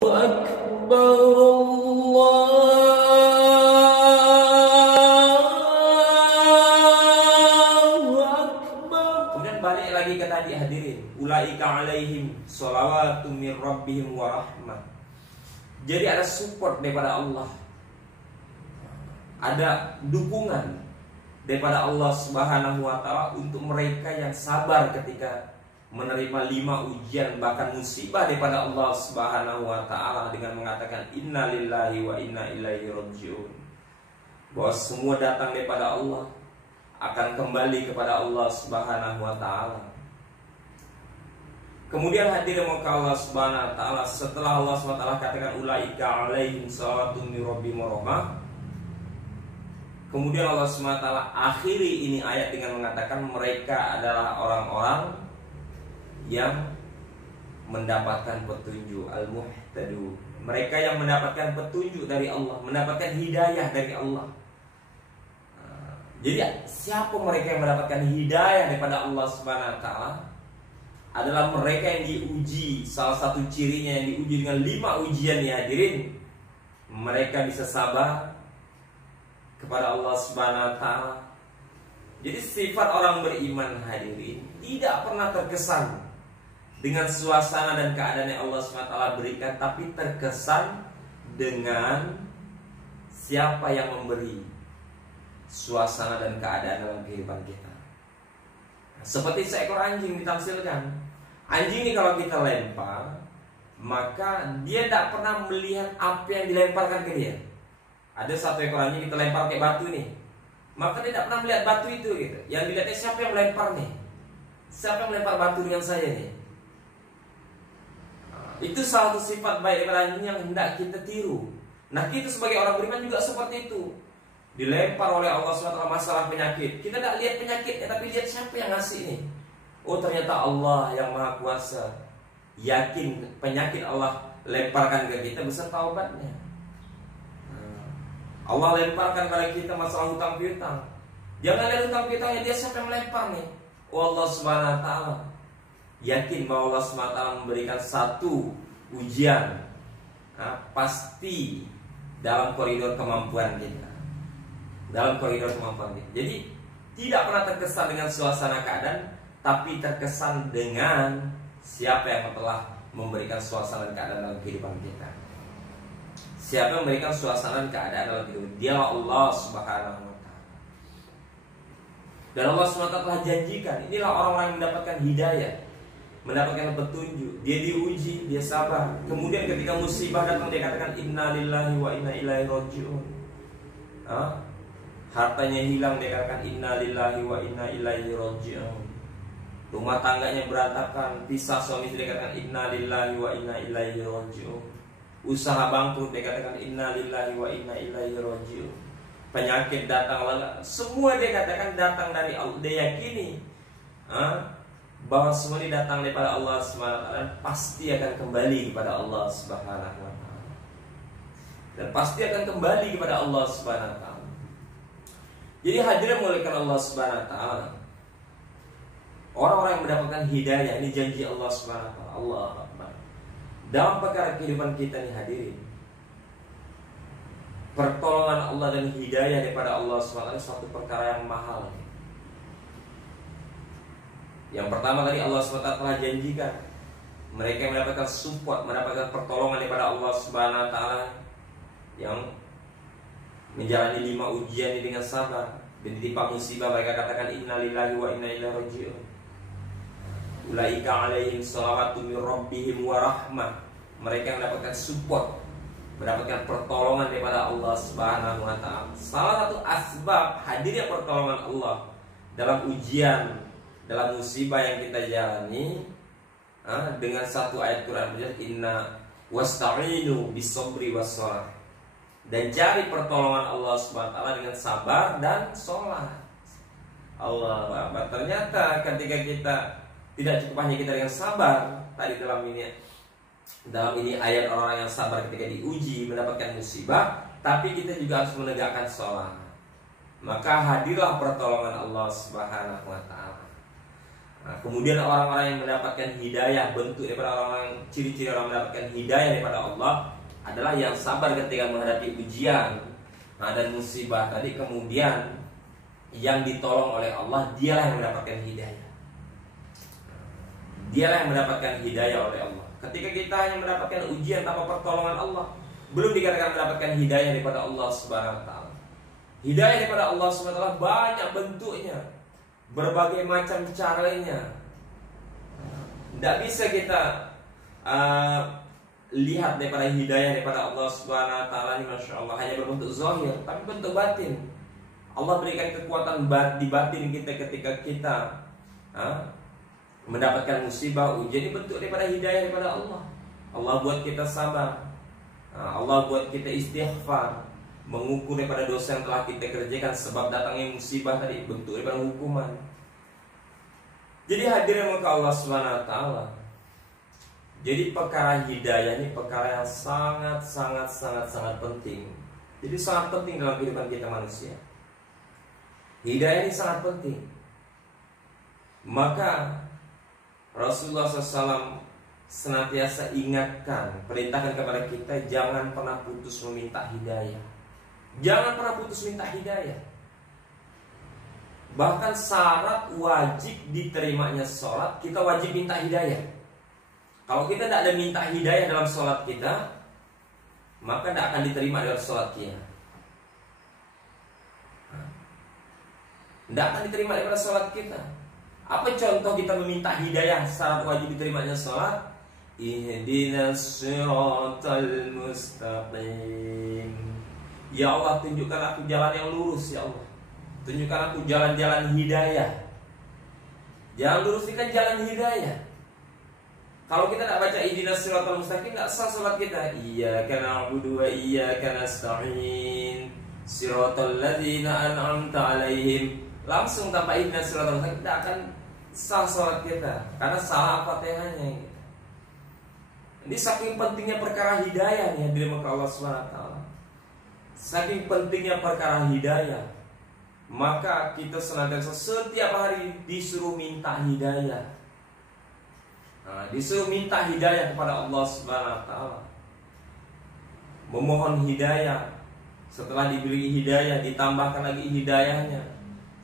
Akbar, Allahu Akbar. Kemudian balik lagi ke tadi hadirin, ulaika alaihim sholawatu min rabbihim wa rahmah. Jadi ada support daripada Allah, ada dukungan daripada Allah Subhanahu wa ta'ala untuk mereka yang sabar ketika menerima 5 ujian bahkan musibah daripada Allah Subhanahu wa ta'ala dengan mengatakan inna lillahi wa inna ilaihi raji'un, bahwa semua datang daripada Allah, akan kembali kepada Allah Subhanahu wa ta'ala. Kemudian hadirin maka Allah Subhanahu wa ta'ala, setelah Allah Subhanahu wa ta'ala katakan ulaika alaihim sholawatun min rabbihim wa rahmah, kemudian Allah SWT akhiri ini ayat dengan mengatakan mereka adalah orang-orang yang mendapatkan petunjuk, al-muhtadu, mereka yang mendapatkan petunjuk dari Allah, mendapatkan hidayah dari Allah. Jadi siapa mereka yang mendapatkan hidayah daripada Allah SWT? Adalah mereka yang diuji. Salah satu cirinya yang diuji dengan 5 ujian ya hadirin, mereka bisa sabar kepada Allah Subhanahu wa ta'ala. Jadi sifat orang beriman hadirin tidak pernah terkesan dengan suasana dan keadaan yang Allah Subhanahu wa ta'ala berikan, tapi terkesan dengan siapa yang memberi suasana dan keadaan dalam kehidupan kita. Seperti seekor anjing ditamsilkan. Anjing ini kalau kita lempar, maka dia tidak pernah melihat apa yang dilemparkan ke dia. Ada satu ekor anjing kita lempar kayak batu nih, maka dia tidak pernah melihat batu itu gitu. Yang dilihatnya siapa yang melempar nih, siapa yang melempar batu dengan saya nih. Itu salah satu sifat baik daripada anjing yang hendak kita tiru. Nah kita sebagai orang beriman juga seperti itu. Dilempar oleh Allah SWT masalah penyakit, kita tidak lihat penyakitnya, tapi lihat siapa yang ngasih nih. Oh ternyata Allah yang maha kuasa. Yakin penyakit Allah lemparkan ke kita beserta obatnya. Allah lemparkan pada kita masalah hutang piutang, jangan lihat hutang piutangnya, dia siapa yang melempar nih. Oh Allah Subhanahu wa ta'ala. Yakin bahwa Allah Subhanahu wa ta'ala memberikan satu ujian, pasti dalam koridor kemampuan kita, dalam koridor kemampuan kita. Jadi tidak pernah terkesan dengan suasana keadaan, tapi terkesan dengan siapa yang telah memberikan suasana dan keadaan dalam kehidupan kita. Siapa yang memberikan suasana dan keadaan dalam kehidupan? Dia Allah Subhanahu wa ta'ala. Dan Allah Subhanahu wa ta'ala telah janjikan, inilah orang-orang yang mendapatkan hidayah, mendapatkan petunjuk. Dia diuji, dia sabar. Kemudian ketika musibah datang, dia katakan inna lillahi wa inna ilaihi raji'un. Hartanya hilang, dia katakan inna lillahi wa inna ilaihi raji'un. Rumah tangganya berantakan, pisah suami istri, dia katakan inna lillahi wa inna ilaihi raji'un. Usaha bangkrut, dia katakan inna lillahi wa inna ilaihi raji'un. Penyakit datang, semua dia katakan datang dari Allah. Dia yakini bahwa semua ini datang daripada Allah Subhanahu wa ta'ala, dan pasti akan kembali kepada Allah Subhanahu wa ta'ala, dan pasti akan kembali kepada Allah Subhanahu wa ta'ala. Jadi hadirin muliakan Allah Subhanahu wa ta'ala, orang-orang yang mendapatkan hidayah, ini janji Allah Subhanahu wa ta'ala. Allah Akbar. Dalam perkara kehidupan kita nih hadirin, pertolongan Allah dan hidayah daripada Allah Subhanahu wa ta'ala suatu perkara yang mahal. Yang pertama tadi Allah SWT telah janjikan mereka yang mendapatkan support, mendapatkan pertolongan daripada Allah Subhanahu wa ta'ala, yang menjalani 5 ujian ini dengan sabar dan ditimpa musibah, mereka katakan inna lillahi wa inna ilaihi raji'un. Ulaika alaihim sholawatu min rabbihim wa rahmah. Mereka yang mendapatkan support, mendapatkan pertolongan daripada Allah Subhanahu wa ta'ala. Salah satu asbab hadirnya pertolongan Allah dalam ujian, dalam musibah yang kita jalani, dengan satu ayat Quran berjudul inna wasta'inu bis-sabri was-shalah, dan cari pertolongan Allah Subhanahu wa ta'ala dengan sabar dan sholat. Allah Akbar. Ternyata ketika kita tidak cukup hanya kita dengan sabar tadi dalam ini ayat orang yang sabar ketika diuji mendapatkan musibah, tapi kita juga harus menegakkan sholat. Maka hadirlah pertolongan Allah Subhanahu wa ta'ala. Nah, kemudian orang-orang yang mendapatkan hidayah, bentuk daripada orang-orang, ciri-ciri orang mendapatkan hidayah daripada Allah adalah yang sabar ketika menghadapi ujian, dan musibah tadi. Kemudian yang ditolong oleh Allah, dialah yang mendapatkan hidayah. Dialah yang mendapatkan hidayah oleh Allah. Ketika kita hanya mendapatkan ujian tanpa pertolongan Allah, belum dikatakan mendapatkan hidayah daripada Allah Subhanahu wa taala. Hidayah daripada Allah Subhanahu wa taala banyak bentuknya, berbagai macam caranya. Tidak bisa kita lihat daripada hidayah daripada Allah Subhanahu wa taala ini, Masya Allah, hanya berbentuk zahir, tapi bentuk batin. Allah berikan kekuatan di batin kita ketika kita mendapatkan musibah, ujian. Ini bentuk daripada hidayah daripada Allah. Allah buat kita sabar, Allah buat kita istighfar, mengukur daripada dosa yang telah kita kerjakan sebab datangnya musibah tadi, bentuk daripada hukuman. Jadi hadirin maka Allah Subhanahu wa taala, jadi perkara hidayah ini perkara yang sangat penting. Jadi sangat penting dalam kehidupan kita manusia. Hidayah ini sangat penting. Maka Rasulullah SAW senantiasa ingatkan, perintahkan kepada kita, jangan pernah putus meminta hidayah. Jangan pernah putus minta hidayah. Bahkan syarat wajib diterimanya sholat, kita wajib minta hidayah. Kalau kita tidak ada minta hidayah dalam sholat kita, maka tidak akan diterima dalam sholat kita. Tidak akan diterima dalam sholat kita. Apa contoh kita meminta hidayah syarat wajib diterimanya sholat? Ihdinas siratal mustaqim. Ya Allah, tunjukkan aku jalan yang lurus, ya Allah. Tunjukkan aku jalan-jalan hidayah. Jalan lurus ini kan jalan hidayah. Kalau kita tidak baca ihdinas siratal mustaqim, tidak sah sholat kita. Iyyaka na'budu wa iyyaka nasta'in. Siratal ladzina an'amta 'alaihim. Langsung tanpa ihdinas siratal mustaqim tidak akan sah sholat kita, karena salah Fatihahnya gitu. Ini saking pentingnya perkara hidayah nih, hadirin maka Allah Subhanahu wa taala. Saking pentingnya perkara hidayah, maka kita senantiasa setiap hari disuruh minta hidayah. Disuruh minta hidayah kepada Allah Subhanahu wa taala. Memohon hidayah. Setelah diberi hidayah, ditambahkan lagi hidayahnya.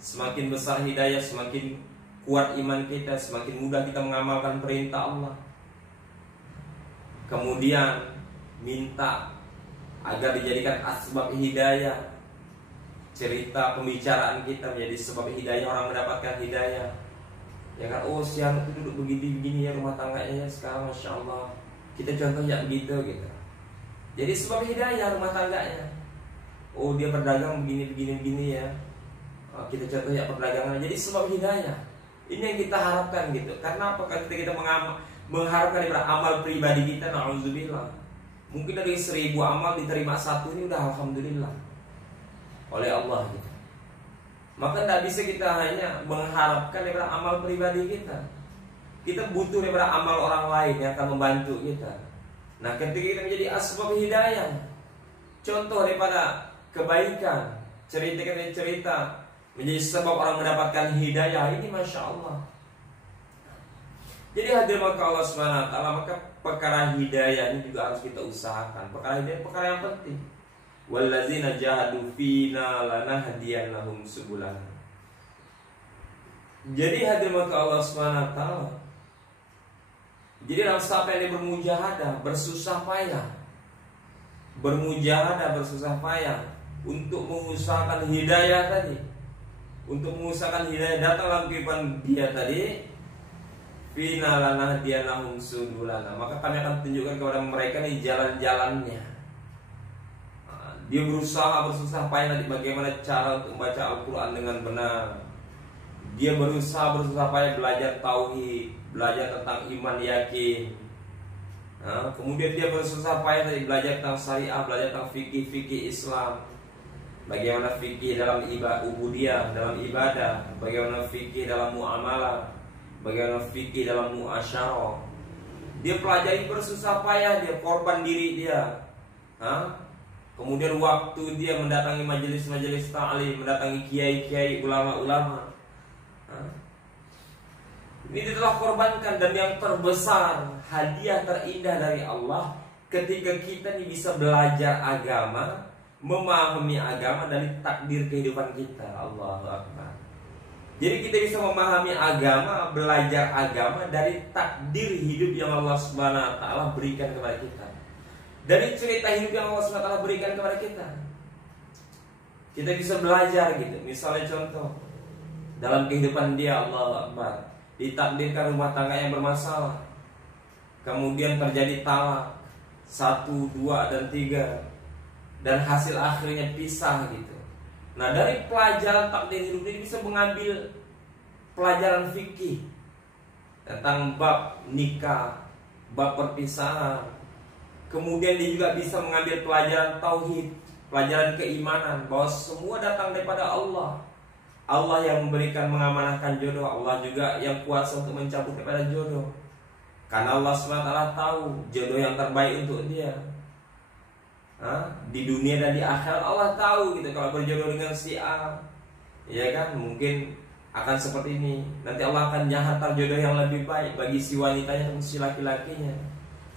Semakin besar hidayah, semakin kuat iman kita, semakin mudah kita mengamalkan perintah Allah. Kemudian minta agar dijadikan asbab hidayah. Cerita pembicaraan kita menjadi sebab hidayah, orang mendapatkan hidayah. Ya kan, oh si anak itu duduk begini-begini ya rumah tangganya ya sekarang, Masya Allah. Kita contoh ya begitu gitu. Jadi sebab hidayah rumah tangganya. Oh dia berdagang begini-begini ya. Kita contoh ya perdagangan. Jadi sebab hidayah. Ini yang kita harapkan gitu. Karena apa? Ketika kita mengharapkan daripada amal pribadi kita, na'udzubillah, mungkin dari 1000 amal diterima 1, ini udah alhamdulillah oleh Allah gitu. Maka tidak bisa kita hanya mengharapkan daripada amal pribadi kita. Kita butuh daripada amal orang lain yang akan membantu kita. Nah, ketika kita menjadi asbab hidayah, contoh daripada kebaikan, cerita menjadi sebab orang mendapatkan hidayah, ini Masya Allah. Jadi hadir maka Allah Subhanahu wa taala, maka perkara hidayah ini juga harus kita usahakan. Perkara hidayah perkara yang penting. Wallazina jahadu fina lanahdiyannahum subulana. Jadi hadir maka Allah Subhanahu wa taala. Jadi dalam siapa yang bermujahadah, bersusah payah, bersusah payah untuk mengusahakan hidayah tadi, untuk mengusahakan hidayah datang dalam kehidupan dia tadi, fina lanahdiyannahum subulana, maka kami akan tunjukkan kepada mereka nih jalan-jalannya. Dia berusaha bersusah payah nanti bagaimana cara untuk membaca Al-Quran dengan benar. Dia berusaha bersusah payah belajar tauhid, belajar tentang iman yakin. Kemudian dia bersusah payah tadi belajar tentang syariah, belajar tentang fikih Islam. Bagaimana fikih dalam ubudiyah, dalam ibadah, bagaimana fikih dalam muamalah, bagaimana fikih dalam muasyarah. Dia pelajari bersusah payah, dia korban diri dia. Kemudian waktu dia mendatangi majelis-majelis ta'lim, mendatangi kiai-kiai, ulama-ulama. Ini telah korbankan, dan yang terbesar, hadiah terindah dari Allah ketika kita nih bisa belajar agama, memahami agama dari takdir kehidupan kita. Allahu Akbar. Jadi kita bisa memahami agama, belajar agama dari takdir hidup yang Allah Subhanahu wa taala berikan kepada kita. Dari cerita hidup yang Allah Subhanahu wa taala berikan kepada kita. Kita bisa belajar gitu. Misalnya contoh, dalam kehidupan dia, Allahu Akbar, ditakdirkan rumah tangganya bermasalah, kemudian terjadi talak 1, 2, dan 3, dan hasil akhirnya pisah gitu. Nah, dari pelajaran takdir hidup ini bisa mengambil pelajaran fikih tentang bab nikah, bab perpisahan. Kemudian dia juga bisa mengambil pelajaran tauhid, pelajaran keimanan, bahwa semua datang daripada Allah. Allah yang memberikan, mengamanahkan jodoh. Allah juga yang kuasa untuk mencabut daripada jodoh. Karena Allah SWT tahu jodoh yang terbaik untuk dia. Di dunia dan di akhirat Allah tahu gitu. Kalau berjodoh dengan si A, ya kan, mungkin akan seperti ini. Nanti Allah akan hantar jodoh yang lebih baik bagi si wanitanya dan si laki-lakinya.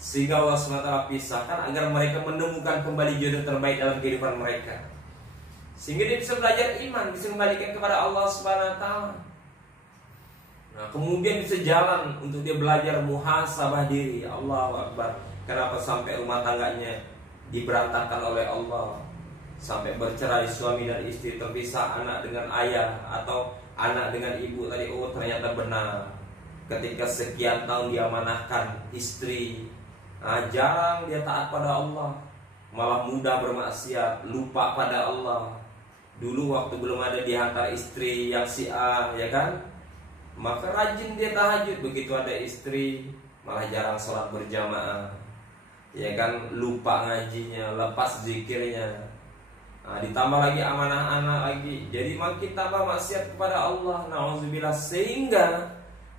Sehingga Allah SWT pisahkan agar mereka menemukan kembali jodoh terbaik dalam kehidupan mereka. Sehingga dia bisa belajar iman, bisa kembalikan kepada Allah Subhanahu wa taala. Nah, kemudian bisa jalan untuk dia belajar muhasabah diri. Allahu Akbar. Kenapa sampai rumah tangganya diberantakan oleh Allah, sampai bercerai suami dan istri, terpisah anak dengan ayah atau anak dengan ibu tadi. Oh, ternyata benar. Ketika sekian tahun diamanahkan istri, jarang dia taat pada Allah, malah mudah bermaksiat, lupa pada Allah. Dulu waktu belum ada dihantar istri yang si A, ya kan, maka rajin dia tahajud. Begitu ada istri, malah jarang sholat berjamaah, ya kan, lupa ngajinya, lepas zikirnya. Ditambah lagi amanah anak lagi, jadi makin tambah maksiat kepada Allah. Nauzubillah. Sehingga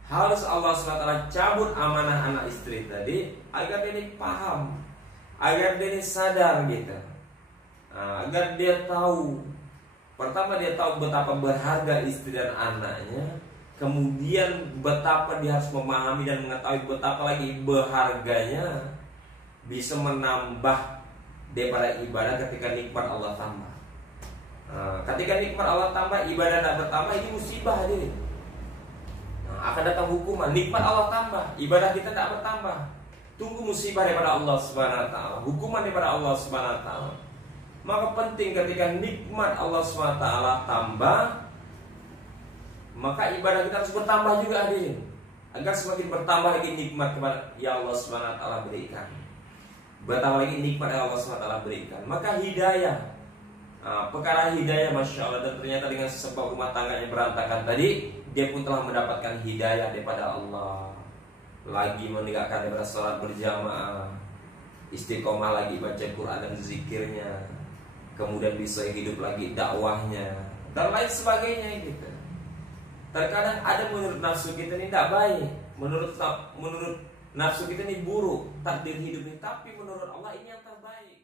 harus Allah SWT cabut amanah anak istri tadi, agar dia ini paham, agar dia ini sadar gitu, agar dia tahu. Pertama, dia tahu betapa berharga istri dan anaknya. Kemudian betapa dia harus memahami dan mengetahui betapa lagi berharganya bisa menambah daripada ibadah ketika nikmat Allah tambah. Ketika nikmat Allah tambah, ibadah tidak bertambah, ini musibah dia. Akan datang hukuman. Nikmat Allah tambah, ibadah kita tak bertambah, tunggu musibah daripada Allah Subhanahu wa taala, hukuman daripada Allah Subhanahu wa taala. Maka penting ketika nikmat Allah Subhanahu wa taala tambah, maka ibadah kita harus bertambah juga hadirin, agar semakin bertambah lagi nikmat kepada yang Allah Subhanahu wa taala berikan. Bertambah lagi nikmat yang Allah Subhanahu wa taala berikan. Maka hidayah, perkara hidayah, Masya Allah. Dan ternyata dengan sebab rumah tangganya berantakan tadi, dia pun telah mendapatkan hidayah daripada Allah. Lagi menegakkan daripada sholat berjamaah, istiqomah lagi baca Quran dan zikirnya, kemudian bisa hidup lagi dakwahnya, dan lain sebagainya gitu. Terkadang ada menurut nafsu kita ini tidak baik, menurut nafsu kita ini buruk takdir hidup ini, tapi menurut Allah ini yang terbaik.